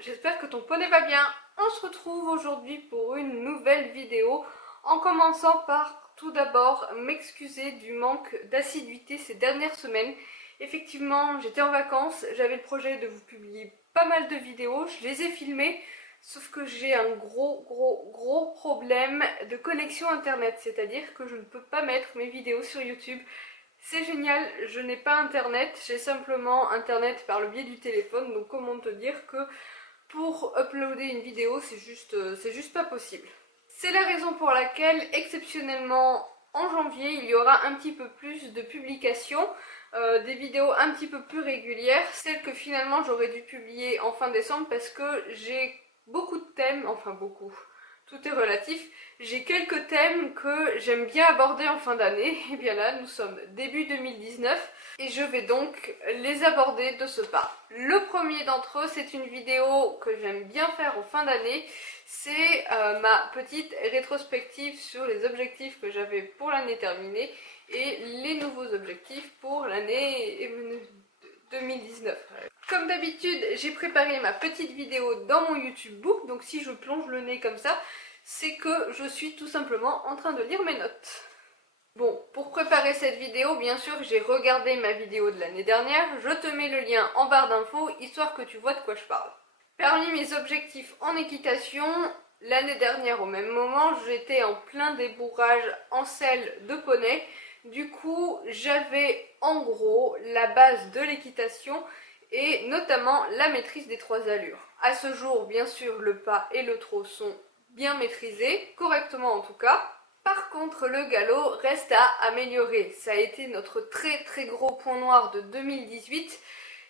j'espère que ton poney va bien. On se retrouve aujourd'hui pour une nouvelle vidéo, en commençant par tout d'abord m'excuser du manque d'assiduité ces dernières semaines. Effectivement, j'étais en vacances, j'avais le projet de vous publier pas mal de vidéos, je les ai filmées, sauf que j'ai un gros problème de connexion internet, c'est-à-dire que je ne peux pas mettre mes vidéos sur YouTube. C'est génial, je n'ai pas internet, j'ai simplement internet par le biais du téléphone, donc comment te dire que pour uploader une vidéo, c'est juste pas possible. C'est la raison pour laquelle, exceptionnellement, en janvier, il y aura un petit peu plus de publications, des vidéos un petit peu plus régulières, celles que finalement j'aurais dû publier en fin décembre parce que j'ai beaucoup de thèmes, enfin beaucoup, tout est relatif, j'ai quelques thèmes que j'aime bien aborder en fin d'année, et bien là nous sommes début 2019 et je vais donc les aborder de ce pas. Le premier d'entre eux, c'est une vidéo que j'aime bien faire en fin d'année, c'est ma petite rétrospective sur les objectifs que j'avais pour l'année terminée et les nouveaux objectifs pour l'année 2019. Comme d'habitude, j'ai préparé ma petite vidéo dans mon YouTube Book, donc si je plonge le nez comme ça, c'est que je suis tout simplement en train de lire mes notes. Bon, pour préparer cette vidéo, bien sûr, j'ai regardé ma vidéo de l'année dernière, je te mets le lien en barre d'infos, histoire que tu vois de quoi je parle. Parmi mes objectifs en équitation, l'année dernière au même moment, j'étais en plein débourrage en selle de poney. Du coup, j'avais en gros la base de l'équitation et notamment la maîtrise des 3 allures. À ce jour, bien sûr, le pas et le trot sont bien maîtrisés, correctement en tout cas. Par contre, le galop reste à améliorer. Ça a été notre très gros point noir de 2018.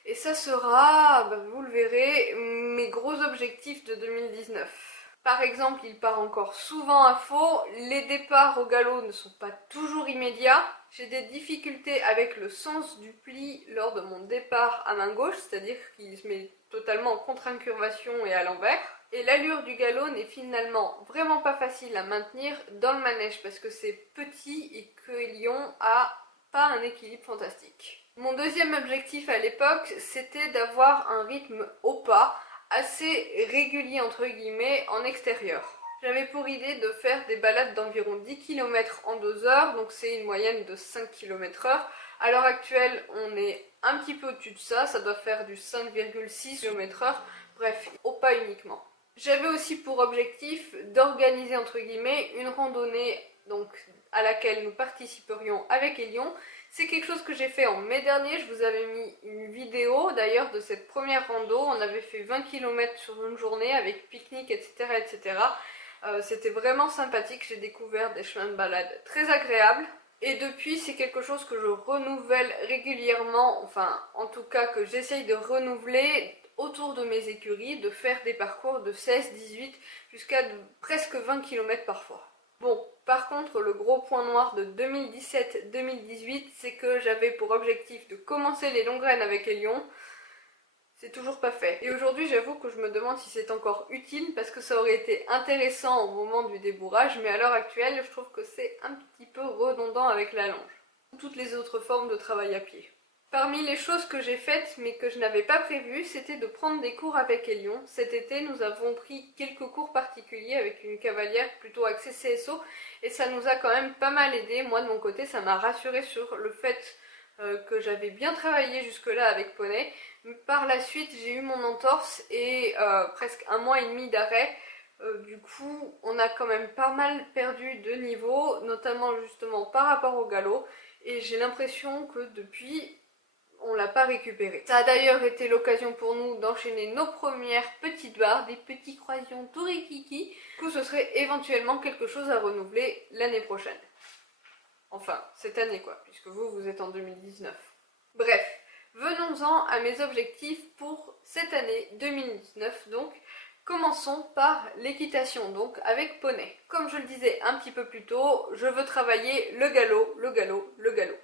Et ça sera, vous le verrez, mes gros objectifs de 2019. Par exemple, il part encore souvent à faux, les départs au galop ne sont pas toujours immédiats, j'ai des difficultés avec le sens du pli lors de mon départ à main gauche, c'est-à-dire qu'il se met totalement en contre-incurvation et à l'envers. Et l'allure du galop n'est finalement vraiment pas facile à maintenir dans le manège parce que c'est petit et que Lion a pas un équilibre fantastique. Mon deuxième objectif à l'époque, c'était d'avoir un rythme au pas assez régulier entre guillemets en extérieur. J'avais pour idée de faire des balades d'environ 10 km en 2 heures, donc c'est une moyenne de 5 km/h. À l'heure actuelle, on est un petit peu au-dessus de ça, ça doit faire du 5,6 km/h, bref, au pas uniquement. J'avais aussi pour objectif d'organiser entre guillemets une randonnée donc à laquelle nous participerions avec Elion. C'est quelque chose que j'ai fait en mai dernier, je vous avais mis une vidéo d'ailleurs de cette première rando, on avait fait 20 km sur une journée avec pique-nique etc. C'était vraiment sympathique, j'ai découvert des chemins de balade très agréables. Et depuis, c'est quelque chose que je renouvelle régulièrement, enfin en tout cas que j'essaye de renouveler autour de mes écuries, de faire des parcours de 16, 18 jusqu'à presque 20 km parfois. Bon, par contre, le gros point noir de 2017-2018, c'est que j'avais pour objectif de commencer les longues graines avec Elion. C'est toujours pas fait. Et aujourd'hui, j'avoue que je me demande si c'est encore utile parce que ça aurait été intéressant au moment du débourrage, mais à l'heure actuelle, je trouve que c'est un petit peu redondant avec la longe. Toutes les autres formes de travail à pied. Parmi les choses que j'ai faites mais que je n'avais pas prévues, c'était de prendre des cours avec Elion. Cet été, nous avons pris quelques cours particuliers avec une cavalière plutôt axée CSO et ça nous a quand même pas mal aidé. Moi, de mon côté, ça m'a rassurée sur le fait que j'avais bien travaillé jusque-là avec poney. Par la suite, j'ai eu mon entorse et presque 1 mois et demi d'arrêt. Du coup, on a quand même pas mal perdu de niveau, notamment justement par rapport au galop. Et j'ai l'impression que depuis, on l'a pas récupéré. Ça a d'ailleurs été l'occasion pour nous d'enchaîner nos premières petites barres, des petits croisillons tout rikiki. Du coup, ce serait éventuellement quelque chose à renouveler l'année prochaine. Enfin, cette année quoi, puisque vous êtes en 2019. Bref, venons-en à mes objectifs pour cette année 2019 donc. Commençons par l'équitation, donc avec poney. Comme je le disais un petit peu plus tôt, je veux travailler le galop, le galop, le galop.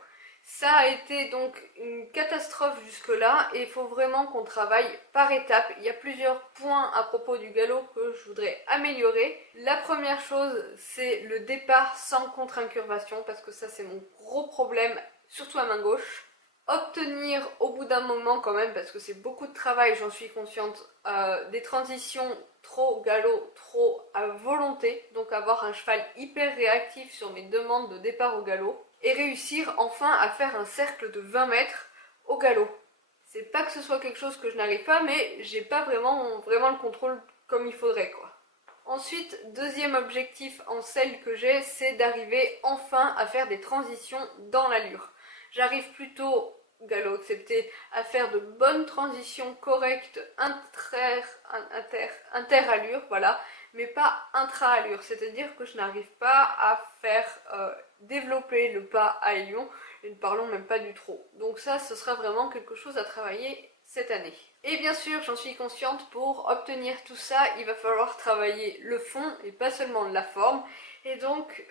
Ça a été donc une catastrophe jusque-là et il faut vraiment qu'on travaille par étapes. Il y a plusieurs points à propos du galop que je voudrais améliorer. La première chose, c'est le départ sans contre-incurvation parce que ça c'est mon gros problème, surtout à main gauche. obtenir au bout d'un moment quand même, parce que c'est beaucoup de travail, j'en suis consciente, des transitions trop galop, trop à volonté, donc avoir un cheval hyper réactif sur mes demandes de départ au galop, et réussir enfin à faire un cercle de 20 mètres au galop. C'est pas que ce soit quelque chose que je n'arrive pas, mais j'ai pas vraiment le contrôle comme il faudrait, quoi. Ensuite, deuxième objectif en selle que j'ai, c'est d'arriver enfin à faire des transitions dans l'allure. J'arrive plutôt, galop accepté, à faire de bonnes transitions correctes inter-allure, voilà, mais pas intra-allure, c'est-à-dire que je n'arrive pas à faire développer le pas à Hélion, et ne parlons même pas du trot. Donc ça, ce sera vraiment quelque chose à travailler cette année. Et bien sûr, j'en suis consciente, pour obtenir tout ça, il va falloir travailler le fond et pas seulement la forme. Et donc,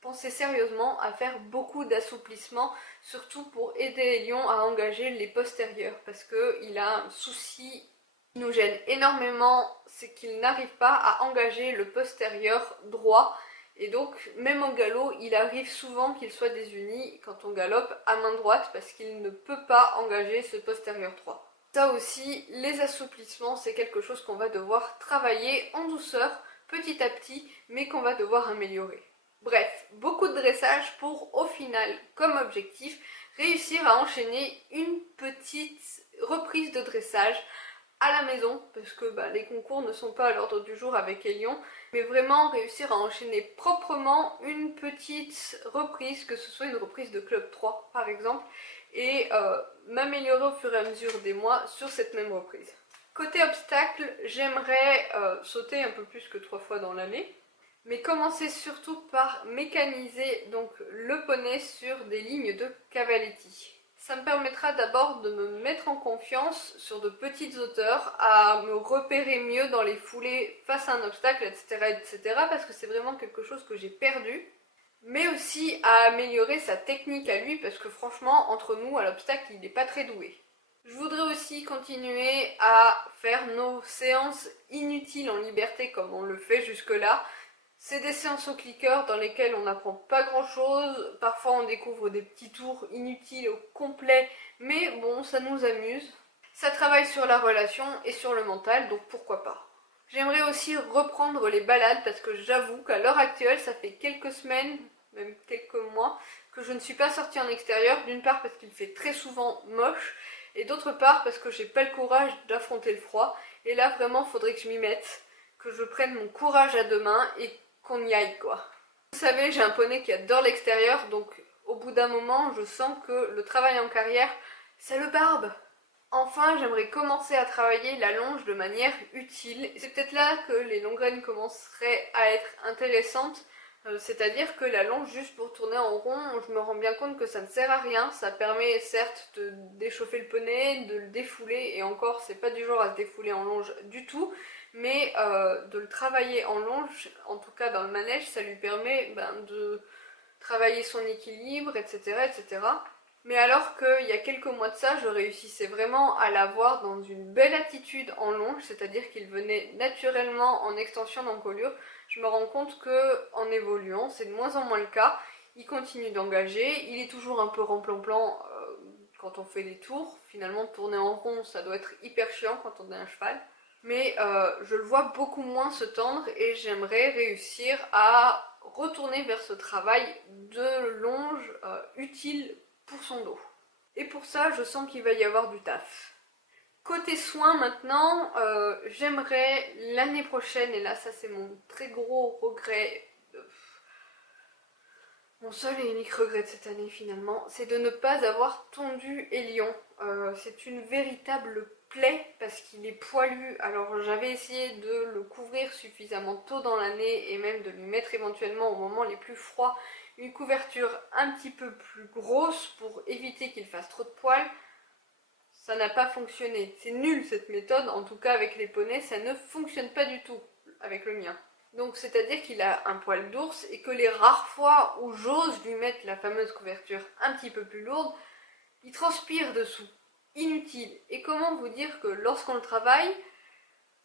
pensez sérieusement à faire beaucoup d'assouplissement, surtout pour aider Hélion à engager les postérieurs, parce qu'il a un souci qui nous gêne énormément, c'est qu'il n'arrive pas à engager le postérieur droit. Et donc, même au galop, il arrive souvent qu'il soit désuni quand on galope à main droite, parce qu'il ne peut pas engager ce postérieur droit. Ça aussi, les assouplissements, c'est quelque chose qu'on va devoir travailler en douceur, petit à petit, mais qu'on va devoir améliorer. Bref, beaucoup de dressage pour, au final, comme objectif, réussir à enchaîner une petite reprise de dressage à la maison, parce que les concours ne sont pas à l'ordre du jour avec Hélion, mais vraiment réussir à enchaîner proprement une petite reprise, que ce soit une reprise de Club 3 par exemple, et m'améliorer au fur et à mesure des mois sur cette même reprise. Côté obstacle, j'aimerais sauter un peu plus que 3 fois dans l'année, mais commencer surtout par mécaniser donc le poney sur des lignes de Cavaletti. Ça me permettra d'abord de me mettre en confiance sur de petites hauteurs, à me repérer mieux dans les foulées face à un obstacle, etc. parce que c'est vraiment quelque chose que j'ai perdu. Mais aussi à améliorer sa technique à lui, parce que franchement, entre nous, à l'obstacle, il n'est pas très doué. Je voudrais aussi continuer à faire nos séances inutiles en liberté comme on le fait jusque-là. C'est des séances au clicker dans lesquelles on n'apprend pas grand chose, parfois on découvre des petits tours inutiles au complet, mais bon, ça nous amuse. Ça travaille sur la relation et sur le mental, donc pourquoi pas. J'aimerais aussi reprendre les balades parce que j'avoue qu'à l'heure actuelle, ça fait quelques semaines, même quelques mois, que je ne suis pas sortie en extérieur, d'une part parce qu'il fait très souvent moche, et d'autre part parce que j'ai pas le courage d'affronter le froid, et là vraiment faudrait que je m'y mette, que je prenne mon courage à deux mains et qu'on y aille quoi. Vous savez, j'ai un poney qui adore l'extérieur, donc au bout d'un moment, je sens que le travail en carrière, ça le barbe. Enfin, j'aimerais commencer à travailler la longe de manière utile. C'est peut-être là que les longues graines commenceraient à être intéressantes, c'est-à-dire que la longe juste pour tourner en rond, je me rends bien compte que ça ne sert à rien. Ça permet certes de d'échauffer le poney, de le défouler, et encore c'est pas du genre à se défouler en longe du tout, mais de le travailler en longe, en tout cas dans le manège, ça lui permet de travailler son équilibre, etc. etc. Mais alors qu'il y a quelques mois de ça, je réussissais vraiment à l'avoir dans une belle attitude en longe, c'est-à-dire qu'il venait naturellement en extension d'encolure. Je me rends compte que en évoluant, c'est de moins en moins le cas. Il continue d'engager, il est toujours un peu remplan-plan quand on fait des tours. Finalement, tourner en rond, ça doit être hyper chiant quand on est un cheval. Mais je le vois beaucoup moins se tendre et j'aimerais réussir à retourner vers ce travail de longe utile pour son dos. Et pour ça, je sens qu'il va y avoir du taf. Côté soins maintenant, j'aimerais l'année prochaine, et là ça c'est mon très gros regret, mon seul et unique regret de cette année finalement, c'est de ne pas avoir tondu Hélion. C'est une véritable plaie parce qu'il est poilu. Alors j'avais essayé de le couvrir suffisamment tôt dans l'année et même de lui mettre éventuellement au moment les plus froids une couverture un petit peu plus grosse pour éviter qu'il fasse trop de poils. Ça n'a pas fonctionné. C'est nul cette méthode, en tout cas avec les poneys, ça ne fonctionne pas du tout avec le mien. Donc c'est-à-dire qu'il a un poil d'ours et que les rares fois où j'ose lui mettre la fameuse couverture un petit peu plus lourde, il transpire dessous. Inutile. Et comment vous dire que lorsqu'on le travaille,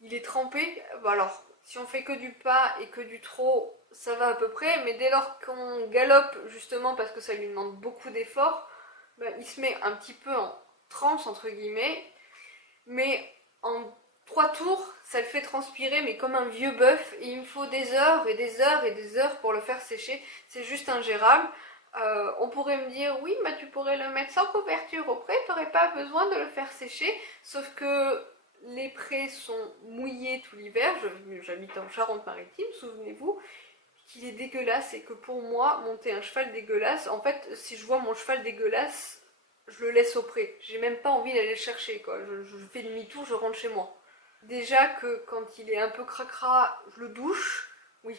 il est trempé. Alors, si on fait que du pas et que du trot, ça va à peu près, mais dès lors qu'on galope, justement parce que ça lui demande beaucoup d'efforts, il se met un petit peu en transe entre guillemets, mais en 3 tours, ça le fait transpirer, mais comme un vieux bœuf, et il me faut des heures et des heures et des heures pour le faire sécher. C'est juste ingérable. On pourrait me dire, oui, bah tu pourrais le mettre sans couverture au pré, t'aurais pas besoin de le faire sécher, sauf que les prés sont mouillés tout l'hiver. J'habite en Charente-Maritime, souvenez-vous, qu'il est dégueulasse et que pour moi, monter un cheval dégueulasse, en fait, si je vois mon cheval dégueulasse, je le laisse au pré. J'ai même pas envie d'aller le chercher, quoi. Je fais demi-tour, je rentre chez moi. Déjà que quand il est un peu cracra, je le douche. Oui.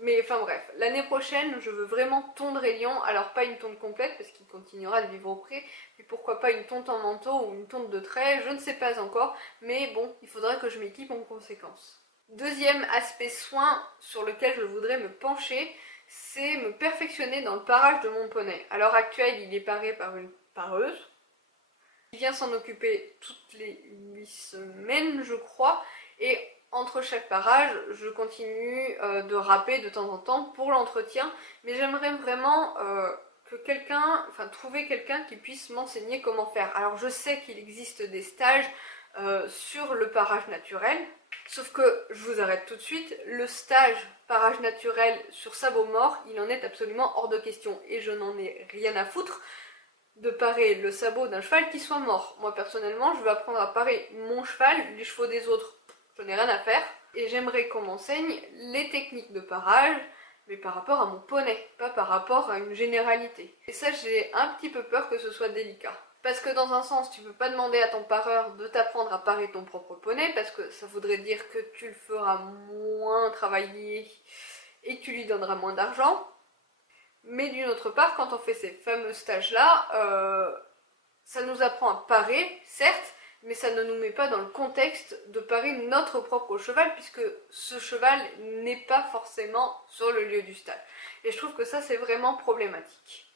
Mais enfin bref, l'année prochaine, je veux vraiment tondre Elion. Alors pas une tonte complète parce qu'il continuera de vivre au pré, mais pourquoi pas une tonte en manteau ou une tonte de trait, je ne sais pas encore. Mais bon, il faudra que je m'équipe en conséquence. Deuxième aspect soin sur lequel je voudrais me pencher, c'est me perfectionner dans le parage de mon poney. À l'heure actuelle, il est paré par une pareuse. Il vient s'en occuper toutes les 8 semaines, je crois, et entre chaque parage, je continue de râper de temps en temps pour l'entretien, mais j'aimerais vraiment que quelqu'un, enfin trouver quelqu'un qui puisse m'enseigner comment faire. Alors je sais qu'il existe des stages sur le parage naturel, sauf que, je vous arrête tout de suite, le stage parage naturel sur sabot mort, il en est absolument hors de question, et je n'en ai rien à foutre de parer le sabot d'un cheval qui soit mort. Moi personnellement, je veux apprendre à parer mon cheval, les chevaux des autres, je n'ai rien à faire. Et j'aimerais qu'on m'enseigne les techniques de parage, mais par rapport à mon poney, pas par rapport à une généralité. Et ça, j'ai un petit peu peur que ce soit délicat. Parce que dans un sens, tu peux pas demander à ton pareur de t'apprendre à parer ton propre poney, parce que ça voudrait dire que tu le feras moins travailler et que tu lui donneras moins d'argent. Mais d'une autre part, quand on fait ces fameux stages-là, ça nous apprend à parer, certes, mais ça ne nous met pas dans le contexte de parer notre propre cheval, puisque ce cheval n'est pas forcément sur le lieu du stage. Et je trouve que ça, c'est vraiment problématique.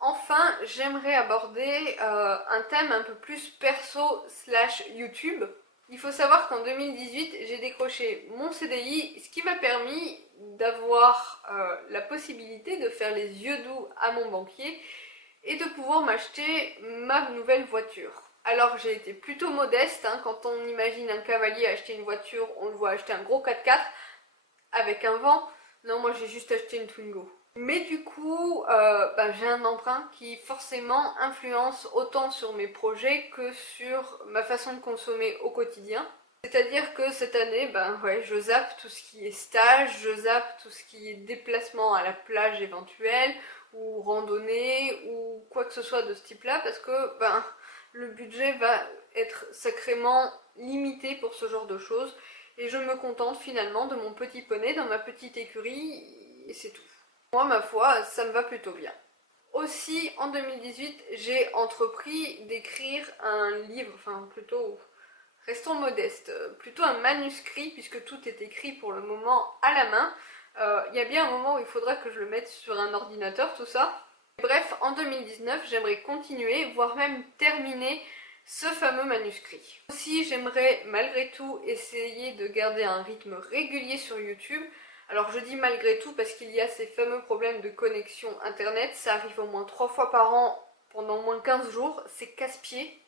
Enfin, j'aimerais aborder un thème un peu plus perso / YouTube. Il faut savoir qu'en 2018, j'ai décroché mon CDI, ce qui m'a permis d'avoir la possibilité de faire les yeux doux à mon banquier et de pouvoir m'acheter ma nouvelle voiture. Alors j'ai été plutôt modeste, hein, quand on imagine un cavalier acheter une voiture, on le voit acheter un gros 4x4 avec un vent. Non, moi j'ai juste acheté une Twingo. Mais du coup, j'ai un emprunt qui forcément influence autant sur mes projets que sur ma façon de consommer au quotidien. C'est-à-dire que cette année, je zappe tout ce qui est stage, je zappe tout ce qui est déplacement à la plage éventuel, ou randonnée, ou quoi que ce soit de ce type-là, parce que le budget va être sacrément limité pour ce genre de choses, et je me contente finalement de mon petit poney dans ma petite écurie, et c'est tout. Moi, ma foi, ça me va plutôt bien. Aussi, en 2018, j'ai entrepris d'écrire un livre, enfin plutôt, restons modestes, plutôt un manuscrit, puisque tout est écrit pour le moment à la main. Il y a bien un moment où il faudra que je le mette sur un ordinateur, tout ça. Bref, en 2019, j'aimerais continuer, voire même terminer ce fameux manuscrit. Aussi, j'aimerais malgré tout essayer de garder un rythme régulier sur YouTube. Alors je dis malgré tout parce qu'il y a ces fameux problèmes de connexion internet, ça arrive au moins 3 fois par an pendant au moins 15 jours, c'est casse-pied.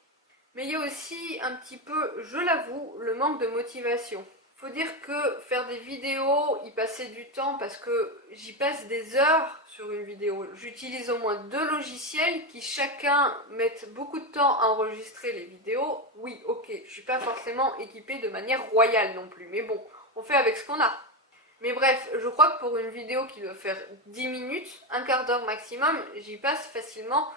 Mais il y a aussi un petit peu, je l'avoue, le manque de motivation. Faut dire que faire des vidéos, y passer du temps parce que j'y passe des heures sur une vidéo. J'utilise au moins 2 logiciels qui chacun mettent beaucoup de temps à enregistrer les vidéos. Oui, ok, je suis pas forcément équipée de manière royale non plus, mais bon, on fait avec ce qu'on a. Mais bref, je crois que pour une vidéo qui doit faire 10 minutes, un quart d'heure maximum, j'y passe facilement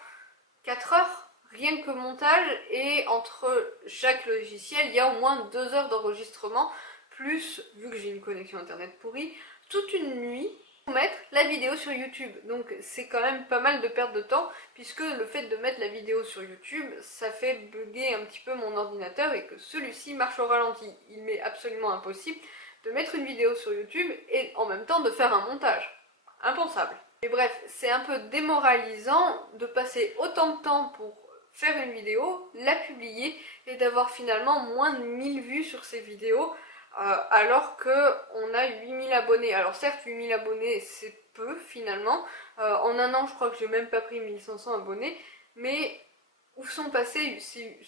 4 heures, rien que montage, et entre chaque logiciel, il y a au moins 2 heures d'enregistrement, plus, vu que j'ai une connexion internet pourrie, toute une nuit pour mettre la vidéo sur YouTube. Donc c'est quand même pas mal de perte de temps, puisque le fait de mettre la vidéo sur YouTube, ça fait bugger un petit peu mon ordinateur et que celui-ci marche au ralenti. Il m'est absolument impossible de mettre une vidéo sur YouTube et en même temps de faire un montage. Impensable. Mais bref, c'est un peu démoralisant de passer autant de temps pour faire une vidéo, la publier et d'avoir finalement moins de 1000 vues sur ces vidéos alors qu'on a 8000 abonnés. Alors certes, 8000 abonnés, c'est peu finalement. En un an, je crois que j'ai même pas pris 1500 abonnés, mais où sont passés ces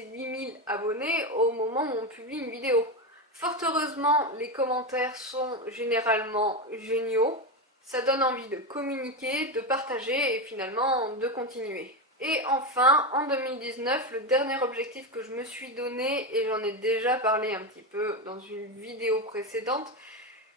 8000 abonnés au moment où on publie une vidéo? Fort heureusement, les commentaires sont généralement géniaux. Ça donne envie de communiquer, de partager et finalement de continuer. Et enfin, en 2019, le dernier objectif que je me suis donné, et j'en ai déjà parlé un petit peu dans une vidéo précédente,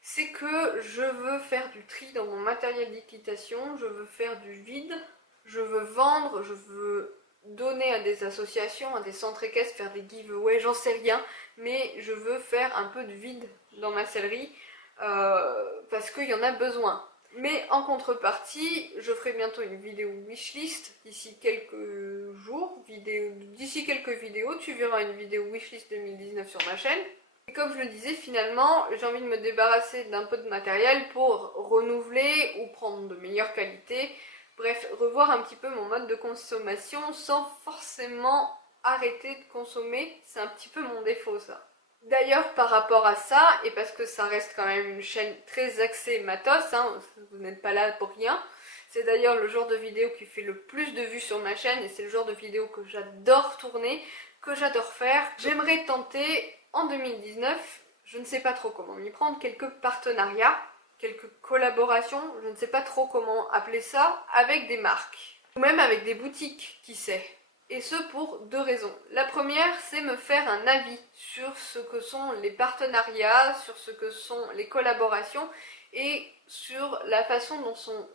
c'est que je veux faire du tri dans mon matériel d'équitation, je veux faire du vide, je veux vendre, je veux donner à des associations, à des centres équestres, faire des giveaways, j'en sais rien, mais je veux faire un peu de vide dans ma sellerie parce qu'il y en a besoin. Mais en contrepartie, je ferai bientôt une vidéo wishlist d'ici quelques jours, d'ici quelques vidéos, tu verras une vidéo wishlist 2019 sur ma chaîne. Et comme je le disais, finalement, j'ai envie de me débarrasser d'un peu de matériel pour renouveler ou prendre de meilleure qualité. Bref, revoir un petit peu mon mode de consommation sans forcément arrêter de consommer. C'est un petit peu mon défaut, ça. D'ailleurs, par rapport à ça, et parce que ça reste quand même une chaîne très axée matos, hein, vous n'êtes pas là pour rien, c'est d'ailleurs le genre de vidéo qui fait le plus de vues sur ma chaîne et c'est le genre de vidéo que j'adore tourner, que j'adore faire. J'aimerais tenter en 2019, je ne sais pas trop comment m'y prendre, quelques partenariats, quelques collaborations, je ne sais pas trop comment appeler ça, avec des marques, ou même avec des boutiques, qui sait. Et ce pour deux raisons. La première, c'est me faire un avis sur ce que sont les partenariats, sur ce que sont les collaborations et sur la façon dont sont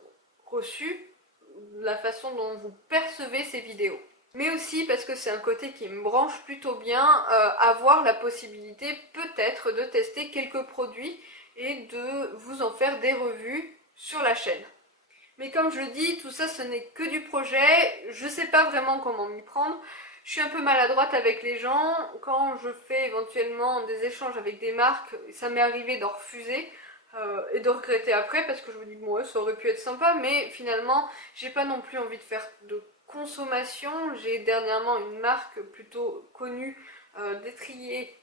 reçues, la façon dont vous percevez ces vidéos. Mais aussi parce que c'est un côté qui me branche plutôt bien, avoir la possibilité peut-être de tester quelques produits et de vous en faire des revues sur la chaîne. Mais comme je le dis, tout ça ce n'est que du projet, je sais pas vraiment comment m'y prendre. Je suis un peu maladroite avec les gens, quand je fais éventuellement des échanges avec des marques, ça m'est arrivé d'en refuser et de regretter après parce que je me dis bon ouais, ça aurait pu être sympa, mais finalement j'ai pas non plus envie de faire de consommation. J'ai dernièrement une marque plutôt connue d'étrier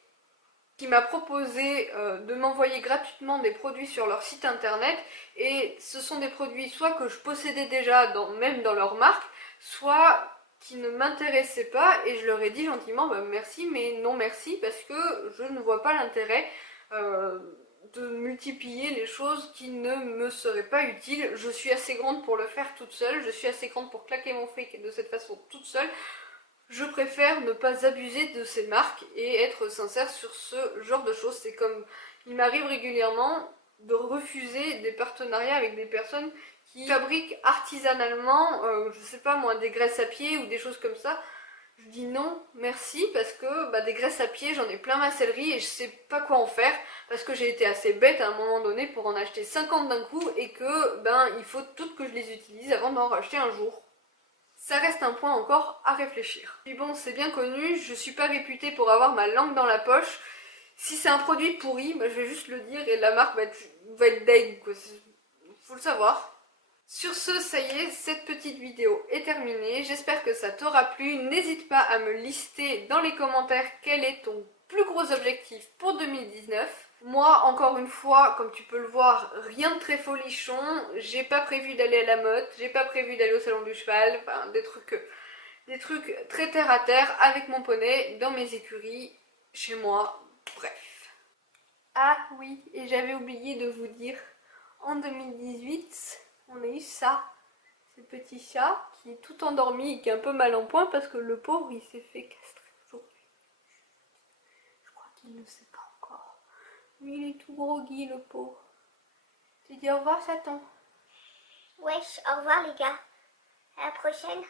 qui m'a proposé de m'envoyer gratuitement des produits sur leur site internet et ce sont des produits soit que je possédais déjà même dans leur marque, soit qui ne m'intéressaient pas et je leur ai dit gentiment bah, merci mais non merci parce que je ne vois pas l'intérêt de multiplier les choses qui ne me seraient pas utiles. Je suis assez grande pour le faire toute seule, je suis assez grande pour claquer mon fric de cette façon toute seule. Je préfère ne pas abuser de ces marques et être sincère sur ce genre de choses. C'est comme, il m'arrive régulièrement de refuser des partenariats avec des personnes qui fabriquent artisanalement, je sais pas moi, des graisses à pied ou des choses comme ça. Je dis non, merci, parce que bah, des graisses à pied, j'en ai plein ma sellerie et je sais pas quoi en faire, parce que j'ai été assez bête à un moment donné pour en acheter 50 d'un coup et que ben il faut toutes que je les utilise avant d'en racheter un jour. Ça reste un point encore à réfléchir. Puis bon, c'est bien connu, je suis pas réputée pour avoir ma langue dans la poche. Si c'est un produit pourri, bah, je vais juste le dire et la marque va être deg, quoi. Faut le savoir. Sur ce, ça y est, cette petite vidéo est terminée. J'espère que ça t'aura plu. N'hésite pas à me lister dans les commentaires quel est ton plus gros objectif pour 2019. Moi, encore une fois, comme tu peux le voir, rien de très folichon. J'ai pas prévu d'aller à la mode, j'ai pas prévu d'aller au salon du cheval, enfin, des trucs très terre à terre avec mon poney, dans mes écuries, chez moi, bref. Ah oui, et j'avais oublié de vous dire, en 2018, on a eu ça, ce petit chat qui est tout endormi et qui est un peu mal en point parce que le pauvre il s'est fait castrer aujourd'hui. Je crois qu'il ne sait pas encore. Mais il est tout groggy le pauvre. Tu dis au revoir Chaton. Wesh, au revoir les gars. À la prochaine.